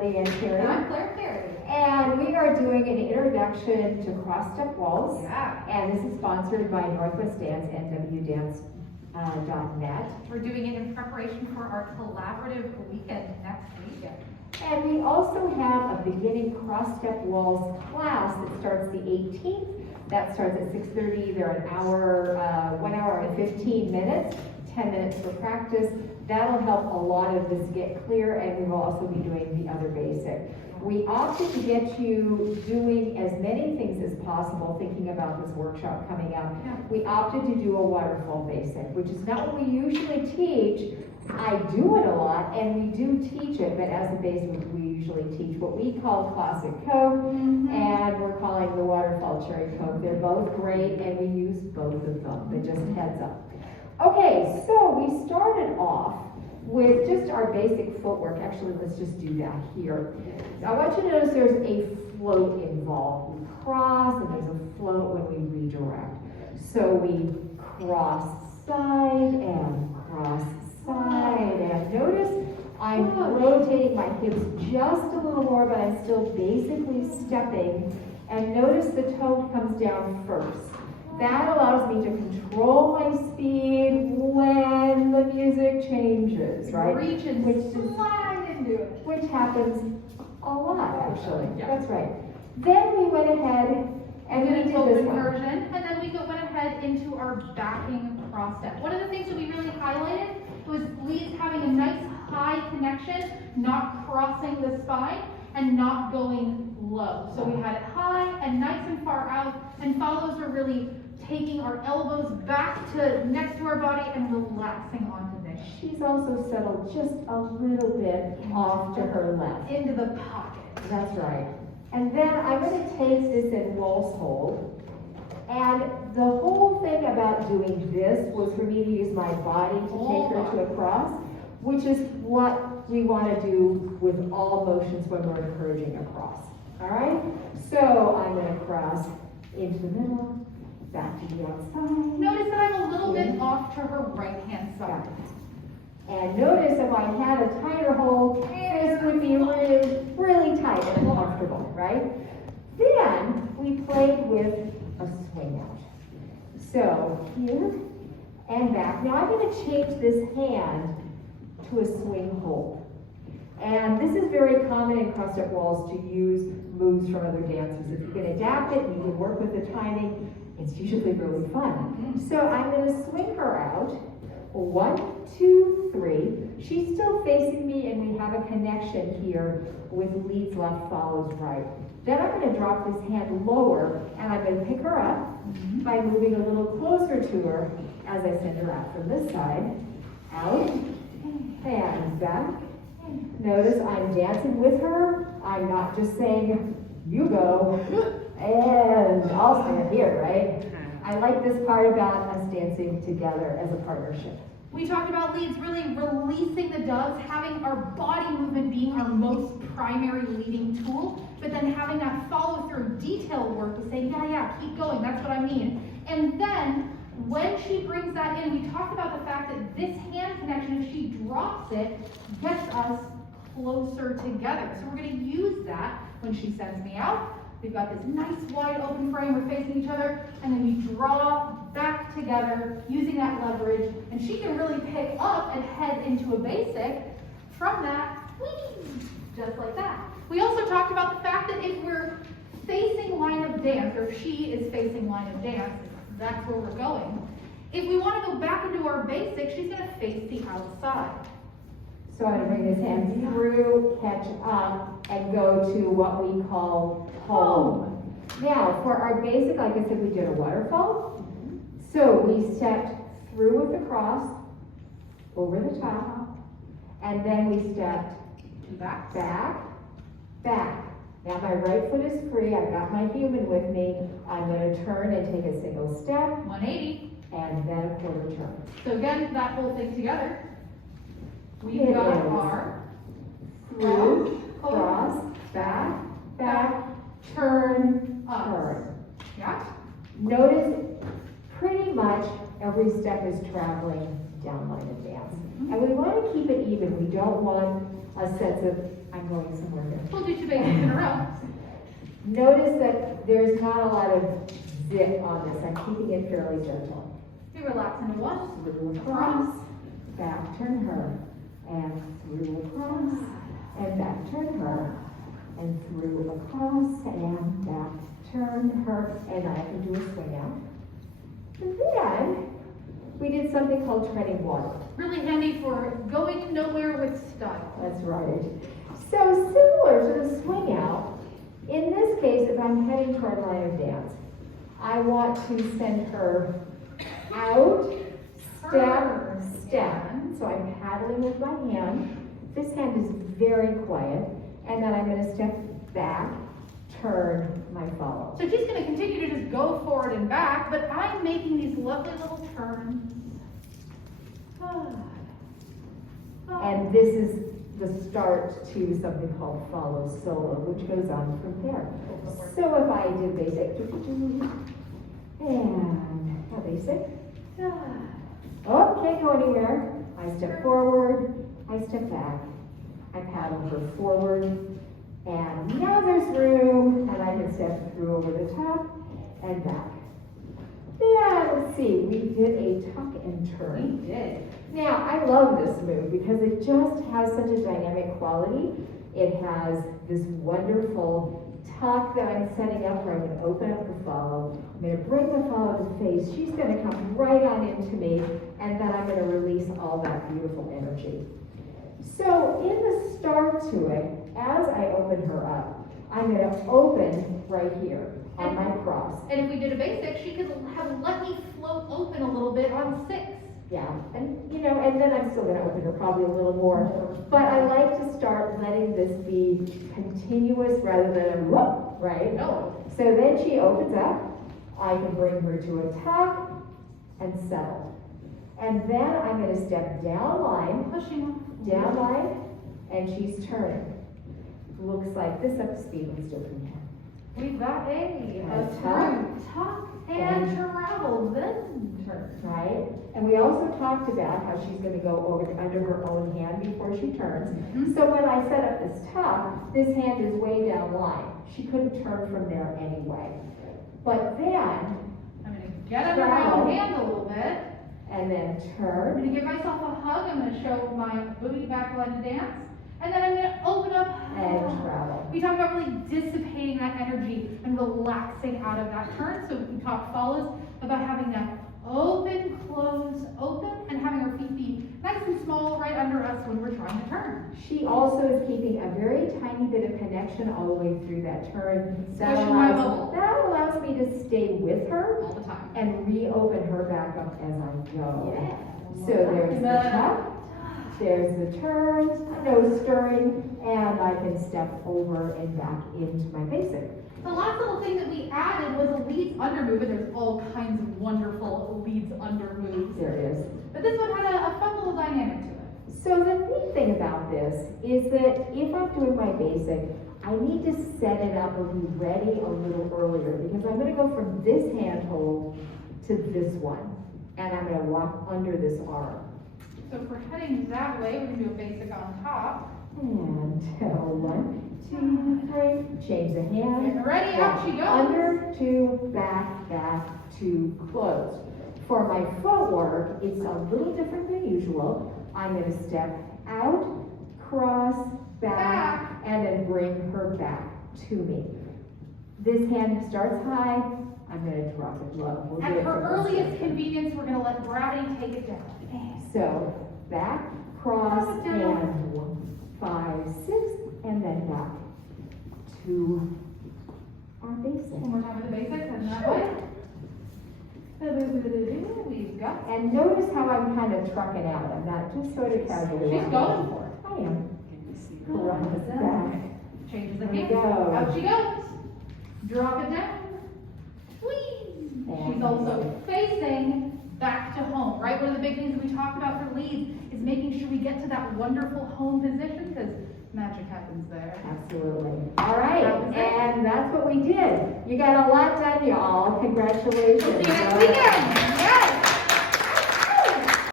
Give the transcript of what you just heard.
Leanne Terry. I'm Claire Terry. And we are doing an introduction to cross-step waltz. Yeah. And this is sponsored by Northwest Dance, NWDance.net. We're doing it in preparation for our collaborative weekend next weekend. And we also have a beginning cross-step waltz class that starts the 18th. That starts at 6:30. They're an hour, 1 hour and 15 minutes, 10 minutes for practice. That'll help a lot of this get clear, and we will also be doing the other basic. We opted to get you doing as many things as possible, thinking about this workshop coming up. Yeah. We opted to do a waterfall basic, which is not what we usually teach. I do it a lot, and we do teach it, but as a basic, we usually teach what we call classic Coke, and we're calling the waterfall cherry Coke. They're both great, and we use both of them, but just heads up. Okay, so we started off with just our basic footwork. Actually, let's just do that here. I want you to notice there's a float involved. We cross, and there's a float when we redirect. So we cross side and cross side, and notice I'm rotating my hips just a little more, but I'm still basically stepping. And notice the toe comes down first. That allows me to control my speed when the music changes, right? Reach and slide into it. Which happens a lot, actually. Yeah. That's right. Then we went ahead and we did this open one. version, and then we went ahead into our backing cross step. One of the things that we really highlighted was Lee's having a nice high connection, not crossing the spine and not going low. So we had it high and nice and far out, and follows are really taking our elbows back to next to our body and relaxing onto this. She's also settled just a little bit off to her left. Into the pocket. That's right. And then I'm going to take this in waltz hold. And the whole thing about doing this was for me to use my body to take her to a cross, which is what we want to do with all motions when we're encouraging a cross. All right? So I'm going to cross into the middle, back to the outside. Notice that I'm a little bit off to her right-hand side. And notice if I had a tighter hold, this would be really, really tight and uncomfortable, right? Then we played with a swing out. So here and back. Now I'm going to change this hand to a swing hold. And this is very common in cross-step waltz to use moves from other dances. If you can adapt it and you can work with the timing, it's usually really fun. So I'm going to swing her out. 1, 2, 3. She's still facing me, and we have a connection here with leads left follows right. Then I'm going to drop this hand lower, and I'm going to pick her up by moving a little closer to her as I send her out from this side. Out, and back. Notice I'm dancing with her. I'm not just saying, you go, and I'll stand here, right? I like this part about us dancing together as a partnership. We talked about leads really releasing the doves, having our body movement being our most primary leading tool, but then having that follow through detail work to say, yeah, keep going, that's what I mean. And then when she brings that in, we talked about the fact that this hand connection, if she drops it, gets us closer together. So we're going to use that when she sends me out. We've got this nice wide open frame, we're facing each other, and then we draw back together using that leverage, and she can really pick up and head into a basic from that, just like that. We also talked about the fact that if we're facing line of dance, or if she is facing line of dance, that's where we're going. If we want to go back into our basic, she's going to face the outside. So I'm going to bring this hand through, catch up, and go to what we call home. Now, for our basic, like I said, we did a waterfall. So we stepped through with the cross, over the top, and then we stepped back, back, back. Now my right foot is free, I've got my human with me. I'm going to turn and take a single step. 180. And then a quarter turn. So again, that whole thing together. We've It got is. our Through, cross, back, back, turn, turn. Yeah? Notice pretty much every step is traveling down line of dance. dance. And we want to keep it even. We don't want a sense of, I'm going somewhere here. We'll do 2 basics in a row. Notice that there's not a lot of zip on this. I'm keeping it fairly gentle. We relax into 1. Through across, back turn her, and through across, and back turn her, and through across, and back turn her, and I can do a swing out. And then we did something called treading water. Really handy for going nowhere with style. That's right. So similar to the swing out, in this case, if I'm heading toward line of dance, I want to send her out, step, step. So I'm paddling with my hand. This hand is very quiet. And then I'm going to step back, turn my follow. So she's going to continue to just go forward and back, but I'm making these lovely little turns. And this is the start to something called follow solo, which goes on from there. So if I do basic, and a basic, oh, can't go anywhere. I step forward, I step back, I paddle her forward, and now there's room, and I can step through over the top and back. Yeah, let's see, we did a tuck and turn. We did. Now, I love this move because it just has such a dynamic quality. It has this wonderful tuck that I'm setting up where I'm going to open up the follow. I'm going to bring the follow to face. She's going to come right on into me, and then I'm going to release all that beautiful energy. So in the start to it, as I open her up, I'm going to open right here on my cross. And if we did a basic, she could have let me float open a little bit on 6. Yeah, and and then I'm still going to open her probably a little more. But I like to start letting this be continuous rather than a whoop, right? No. So then she opens up. I can bring her to a tuck and settle. And then I'm going to step down line, down line, and she's turning. Looks like this up to speed. Let's do it from here. We've got a tuck and travel, then turn. Right? And we also talked about how she's going to go over under her own hand before she turns. Mm-hmm. So when I set up this tuck, this hand is way down line. She couldn't turn from there anyway. But then, I'm going to get under my own hand a little bit. And then I'm turn. going to give myself a hug. I'm going to show my booty back line to dance. And then I'm going to open up. And travel. We talked about really dissipating that energy and relaxing out of that turn. So we talked follows about having that open, close, open, and having our feet be nice and small right under us when we're trying to turn. She also is keeping a very tiny bit of connection all the way through that turn. That Pushing my allows, bubble. that allows me to stay with her All the time. and reopen her back up as I go. Yeah. So there's the tuck, there's the turns, no stirring, and I can step over and back into my basic. The last little thing that we added was a leads under move, and there's all kinds of wonderful leads under moves. There it is. But this one had a fun little dynamic to it. So the neat thing about this is that if I'm doing my basic, I need to set it up or be ready a little earlier because I'm going to go from this handhold to this one, and I'm going to walk under this arm. So if we're heading that way, we're going to do a basic on top. And 1, 2, 3, change the hand. Get ready, out she goes. Under to back, back to close. For my footwork, it's a little different than usual. I'm going to step out, cross, back, and then bring her back to me. This hand starts high. I'm going to drop it low. We'll At do it her from this earliest side. convenience, we're going to let gravity take it down. So back, cross, Drop it down. and 1, 5, 6, and then back to our basic. One more time with the basics and that way. We've got. And notice how I'm kind of trucking out. I'm not just sort of casually. She's going for it. I am. Cross back. Changes the There we hand. go. Out she goes. Drop it down. Whee! And She's also facing back to home, right? One of the big things we talked about for leads is making sure we get to that wonderful home position because magic happens there. Absolutely. All right. That was it. And that's what we did. You got a lot done, y'all. Congratulations. See you next weekend. Yeah.